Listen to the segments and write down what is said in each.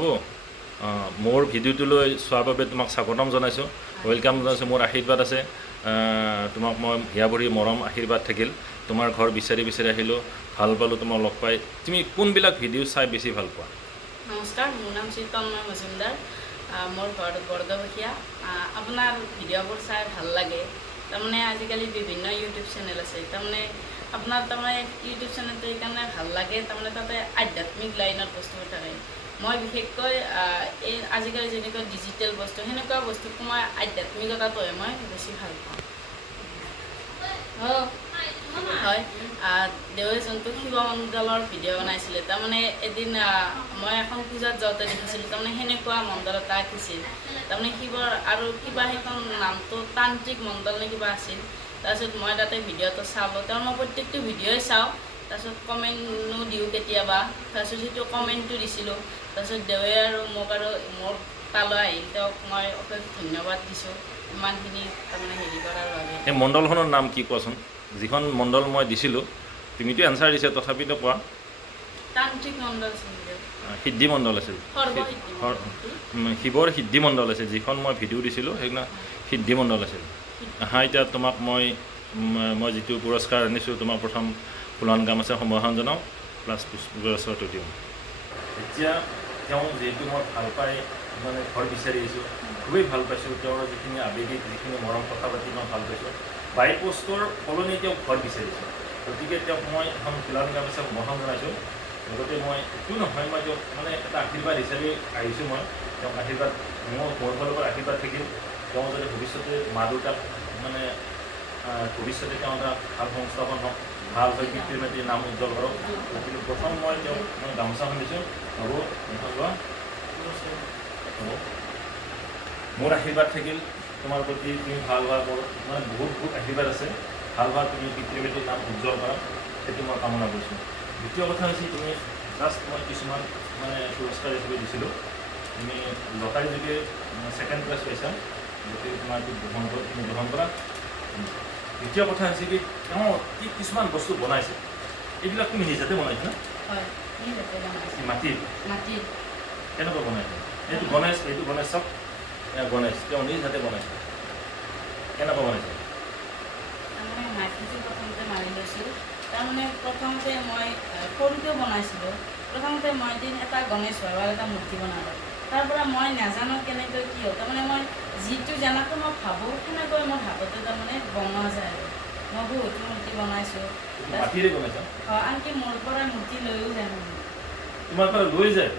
হ'ব মোৰ ভিডিঅ'টোলৈ চোৱাৰ বাবে তোমাক স্বাগতম জনাইছোঁ, ৱেলকাম জনাইছোঁ। মোৰ আশীৰ্বাদ আছে, তোমাক মই হিয়া ভৰি মৰম আশীৰ্বাদ থাকিল। তোমাৰ ঘৰ বিচাৰি বিচাৰি আহিলোঁ, ভাল পালোঁ তোমাক লগ পাই। তুমি কোনবিলাক ভিডিঅ' চাই বেছি ভাল পোৱা? নমস্কাৰ, মোৰ নাম শ্ৰী তন্ময় মজুমদাৰ। মোৰ ঘৰ বৰদবখীয়া। আপোনাৰ ভিডিঅ'বোৰ চাই ভাল লাগে। তাৰমানে আজিকালি বিভিন্ন ইউটিউব চেনেল আছে, তাৰমানে আপোনাৰ তাৰমানে ইউটিউব চেনেলটো এইকাৰণে ভাল লাগে, তাৰমানে তাতে আধ্যাত্মিক লাইনত বস্তুবোৰ থাকে। মই বিশেষকৈ এই আজিকালি যেনেকৈ ডিজিটেল বস্তু সেনেকুৱা বস্তুটো মই আধ্যাত্মিকতাটোহে মই বেছি ভাল পাওঁ। হয়, দেৱে যোনটো শিৱ মণ্ডলৰ ভিডিঅ' বনাইছিলে, তাৰমানে এদিন মই এখন পূজাত যাওঁতে দেখিছিলোঁ, তাৰমানে সেনেকুৱা মণ্ডল এটা আঁকিছিল। তাৰমানে শিৱৰ আৰু কিবা সেইখন নামটো তান্ত্ৰিক মণ্ডল নে কিবা আছিল। তাৰপিছত মই তাতে ভিডিঅ'টো চালোঁ, তেওঁৰ মই প্ৰত্যেকটো ভিডিঅ'ই চাওঁ, তাৰপিছত কমেণ্টো দিওঁ কেতিয়াবা। তাৰপিছত সেইটো কমেণ্টটো দিছিলোঁ। তাৰপিছত দেৱে আৰু মোক আৰু মোৰ তালৈ আহিল, তেওঁক মই অশেষ ধন্যবাদ দিছোঁ ইমানখিনি তাৰমানে হেৰি কৰাৰ বাবে। এই মণ্ডলখনৰ নাম কি কোৱাচোন? যিখন মণ্ডল মই দিছিলোঁ, তুমিতো এনচাৰ দিছা, তথাপিতো কোৱা। তান্ত্ৰিক মণ্ডল আছিল, সিদ্ধি মণ্ডল আছিল, শিৱৰ সিদ্ধি মণ্ডল আছিল। যিখন মই ভিডিঅ' দিছিলোঁ সেইখন সিদ্ধি মণ্ডল আছিল। এতিয়া তোমাক মই যিটো পুৰস্কাৰ আনিছোঁ, তোমাক প্ৰথম ফুলান গামোচা সম্ভাষণ জনাওঁ, প্লাছ পুৰস্কাৰটো দিওঁ। এতিয়া তেওঁ যিহেতু মই ভাল পাই মানে ঘৰ বিচাৰি আহিছোঁ, খুবেই ভাল পাইছোঁ। তেওঁৰ যিখিনি আৱেগিক যিখিনি মৰম কথা পাতি মই ভাল পাইছোঁ। বাই পোষ্টৰ সলনি তেওঁক ঘৰ বিচাৰিছোঁ, গতিকে তেওঁক মই এখন ফুলান গামোচা সম্ভাষণ জনাইছোঁ। লগতে মই একো নহয়, মই তেওঁক মানে এটা আশীৰ্বাদ হিচাপে আহিছোঁ। মই তেওঁক আশীৰ্বাদ, মোৰ ফালৰ পৰা আশীৰ্বাদ থাকিল। তেওঁ যাতে ভৱিষ্যতে মা দেউতাক মানে ভৱিষ্যতে তেওঁ এটা ভাল সংস্থাপন হওক, ভাল হৈ পিতৃ মাতৃৰ নাম উজ্জ্বল কৰক। গতিকে প্ৰথম মই তেওঁক মই গামোচাখন দিছোঁ। হ'ব, হ'ব, মোৰ আশীৰ্বাদ থাকিল তোমাৰ প্ৰতি। তুমি ভাল হোৱা, মোৰ মানে বহুত বহুত আশীৰ্বাদ আছে। ভাল হোৱা, তুমি পিতৃ মাতৃৰ নাম উজ্জ্বল কৰা, সেইটো মই কামনা কৰিছোঁ। দ্বিতীয় কথা হৈছে, তুমি জাষ্ট মই কিছুমান মানে পুৰস্কাৰ হিচাপে দিছিলোঁ। তুমি লটাৰী যোগে ছেকেণ্ড প্ৰাইজ পাইছা, গতিকে তোমাৰ তুমি গ্ৰহণ কৰা। দ্বিতীয় কথা হৈছে কি, তেওঁ কিছুমান বস্তু বনাইছে, এইবিলাক তুমি নিজাতে বনাইছা? মাটিৰ কেনেকুৱা বনাইছে? এইটো গণেশ চাওক, গণেশ তেওঁ নিজ হাতে বনাইছে। কেনেকুৱা বনাইছে? মাটিটো প্ৰথমতে মাৰি লৈছিলোঁ। তাৰমানে প্ৰথমতে মই সৰুকৈ বনাইছিলোঁ। প্ৰথমতে মই এদিন এটা গণেশ বাবাৰ এটা মূৰ্তি বনালোঁ। তাৰ পৰা মই নাজানো কেনেকৈ কি হ'ল, তাৰমানে মই যিটো যেনেকৈ মই ভাবোঁ সেনেকৈ মই ভাবোঁতে তাৰমানে বনোৱা যায় আৰু মই বহুতো মূৰ্তি বনাইছোঁ। মাটিৰে বনাইছা? আনকি মোৰ পৰা মূৰ্তি লৈও যায়, তোমাৰ পৰা লৈও যায়?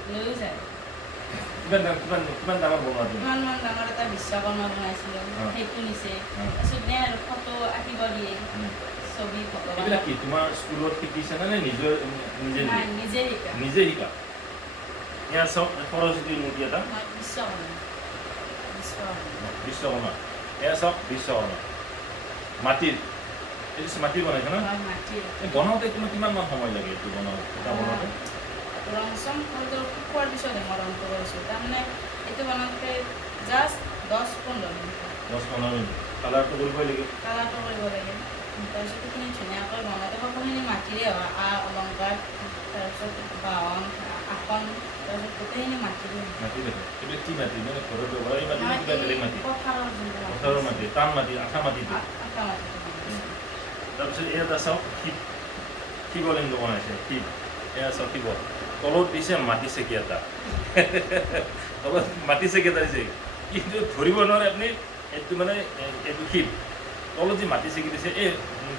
কিমান ডাঙৰ বনোৱা? ইমান ডাঙৰ এটা বিশ্বকৰ্মা বনাইছিলোঁ, সেইটো নিচে। তাৰপিছত আৰু ফটো আঁকিব দিয়ে, ছবি ভগৱান। কি তোমাৰ স্কুলত শিকিছা নে নিজে নিজে শিকা? এয়া চাওক, সৰস্বতীৰ মূৰ্তি এটা, বিশ্বকৰ্মা। এয়া চাওক, বিশ্বকৰ্মা মাটিৰ। এইটো মাটিৰ বনাইছে ন? বনাওঁতে কিমান মান সময় লাগে এইটো বনাওঁতে? ৰং চং খোৱাৰ পিছতহে মই ৰংটো কৰিছোঁ। তাৰমানে এইটো বনাওঁতে জাষ্ট 10-15 মিনিট। 10-15 মিনিট কালাৰটো কৰিবই লাগে। কালাৰটো কৰিব লাগে। তাৰপিছত সেইখিনি ধুনীয়াকৈ বনাওঁতে সকলোখিনি মাটিৰে হয়, অলংকাৰ, তাৰপিছত বাহন, আসন, তাৰপিছত গোটেইখিনি মাটিৰে। মাটিৰে? এইবিলাক কি মাটি? মানে ঘৰত ব্যৱহাৰ এই মাটি নে কিবা বেলেগ মাটি? পথাৰৰ মাটি, টান মাটি, আঠা মাটিটো। তাৰপিছত এটা চাওক, শিৱলিংগ বনাইছে, শিৱ। এয়া চাওক, শিৱ। তলত দিছে মাটি চেকি এটা, তলত মাটি চেকি এটা দিছে, কিন্তু ধৰিব নোৱাৰে আপুনি এইটো মানে এইটো শিৱ। তলত যে মাটি চেকি দিছে,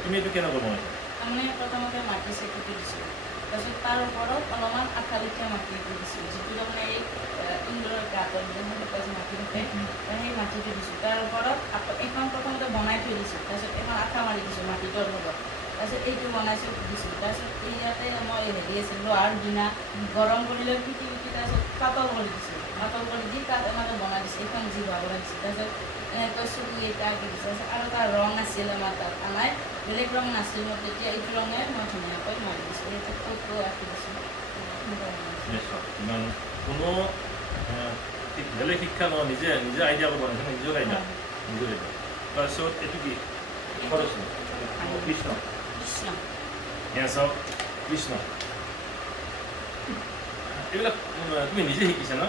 তুমি এইটো কেনেকৈ বনাইছা? তাৰমানে প্ৰথমতে মাটি চেকিটো দিছোঁ, তাৰপিছত তাৰ ওপৰত অলপমান আঠালেখীয়া মাটি দিছোঁ, যিটো তাৰমানে এই ইন্দোৰৰ গাঁতৰ সেনেকুৱা যে মাটি থাকে, সেই মাটিটো দিছোঁ। তাৰ ওপৰত এইখন প্ৰথমতে বনাই থৈ দিছোঁ, তাৰপিছত এখন আঠা মাৰি দিছোঁ মাটিটোৰ লগত। তাৰপিছত এইটো বনাইছোঁ দিছোঁ। তাৰপিছত ইয়াতে মই হেৰি আছিল, লোহাৰ দিনা গৰম কৰি লৈ পিটি তাৰপিছত পাতল কৰি দিছোঁ। পাতল কৰি দি তাত এনেকৈ বনাই দিছোঁ, এইখন যি বনাই দিছোঁ। তাৰপিছত এনেকৈ চকু এটা আঁকি দিছোঁ। আৰু এটা ৰং আছিল আমাৰ তাত, আমাৰ বেলেগ ৰং নাছিল মোৰ তেতিয়া, এইটো ৰঙে মই ধুনীয়াকৈ মাৰি দিছোঁ, সেইটো ফটো আঁকি দিছোঁ। কোনো বেলেগ শিক্ষা নহয়, নিজে আইডিয়া কৰিব বনাইছে, নিজৰ আইডিয়া। তাৰপিছত এইটো কি? কৃষ্ণ। এয়া চাওক, কৃষ্ণ। এইবিলাক তুমি নিজে শিকিছা ন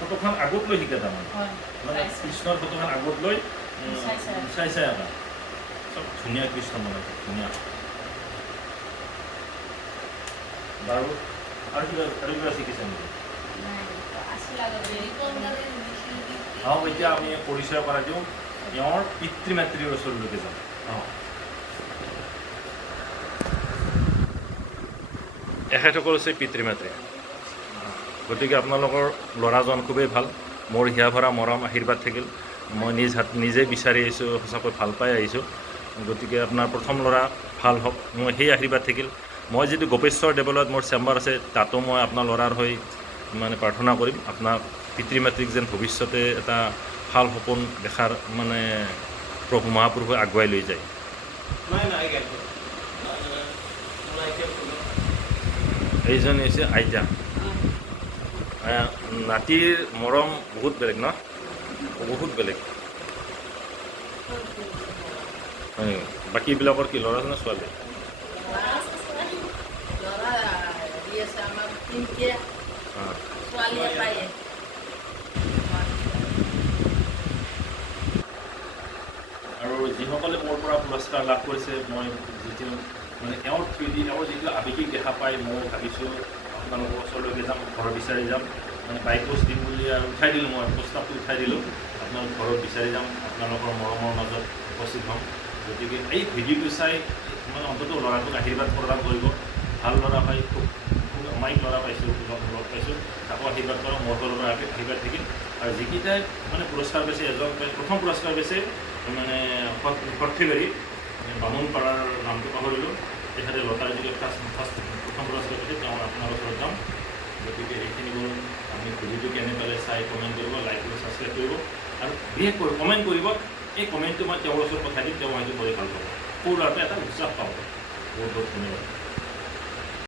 ফটোখন আগত লৈ শিকা তাৰমানে হয় মানে কৃষ্ণৰ ফটোখন আগত লৈ চাই চাই আঁকা চব ধুনীয়া কৃষ্ণ মানে ধুনীয়া বাৰু আৰু কিবা শিকিছা নেকি আছিল আগতে এতিয়া আমি পৰিচয় কৰাই দিওঁ এওঁৰ পিতৃ মাতৃৰ ওচৰলৈকে যাম এখেতসকল হৈছে পিতৃ মাতৃ গতিকে আপোনালোকৰ ল'ৰাজন খুবেই ভাল মোৰ হিয়া ভৰা মৰম আশীৰ্বাদ থাকিল মই নিজে বিচাৰি আহিছোঁ সঁচাকৈ ভাল পাই আহিছোঁ গতিকে আপোনাৰ প্ৰথম ল'ৰা ভাল হওক মই সেই আশীৰ্বাদ থাকিল মই যিটো গোপেশ্বৰ দেৱালয়ত মোৰ চেম্বাৰ আছে তাতো মই আপোনাৰ ল'ৰাৰ হৈ মানে প্ৰাৰ্থনা কৰিম আপোনাৰ পিতৃ মাতৃক যেন ভৱিষ্যতে এটা ভাল সপোন দেখাৰ মানে প্ৰভু মহাপুৰুষে আগুৱাই লৈ যায় এইজনী হৈছে আইতা নাতিৰ মৰম বহুত বেলেগ ন বহুত বেলেগ হয় নেকি বাকীবিলাকৰ কি ল'ৰা নে ছোৱালী আৰু যিসকলে মোৰ পৰা পুৰস্কাৰ লাভ কৰিছে মই যিটো মানে এওঁৰ থ্ৰুদি এওঁৰ যিটো আৱেগিক দেখা পাই মই ভাবিছোঁ আপোনালোকৰ ওচৰলৈকে যাম ঘৰ বিচাৰি যাম মানে বাইক পোষ্ট দিম বুলি আৰু উঠাই দিলোঁ মই প্ৰস্তাৱটো উঠাই দিলোঁ আপোনালোক ঘৰত বিচাৰি যাম আপোনালোকৰ মৰমৰ মাজত উপস্থিত হ'ম গতিকে এই ভিডিঅ'টো চাই মানে অন্ততঃ ল'ৰাটোক আশীৰ্বাদ প্ৰদান কৰিব ভাল ল'ৰা হয় খুব অমায়িক ল'ৰা পাইছোঁ লগ পাইছোঁ তাকো আশীৰ্বাদ কৰক মোৰ ফালৰ পৰা আশীৰ্বাদ থাকিল আৰু যিকেইটাই মানে পুৰস্কাৰ পাইছে এজন প্ৰথম পুৰস্কাৰ পাইছে মানে সৰ্থেবাৰী বামুণপাৰাৰ নামটো পাহৰিলোঁ তেখেতে লটাৰী যোগে ফাৰ্ষ্ট প্ৰথম পুৰস্কাৰ পাইছে তেওঁ আপোনাৰ ওচৰত যাম গতিকে এইখিনিবোৰ আপুনি ভিডিঅ'টো কেনে পালে চাই কমেণ্ট কৰিব লাইক কৰিব ছাবস্ক্ৰাইব কৰিব আৰু বিশেষকৈ কমেণ্ট কৰিব এই কমেণ্টটো মই তেওঁৰ ওচৰত পঠাই দিম তেওঁ হয়তো কৰি ভাল পাব সৰু ল'ৰাটোৱে এটা উৎসাহ পাব বহুত বহুত ধন্যবাদ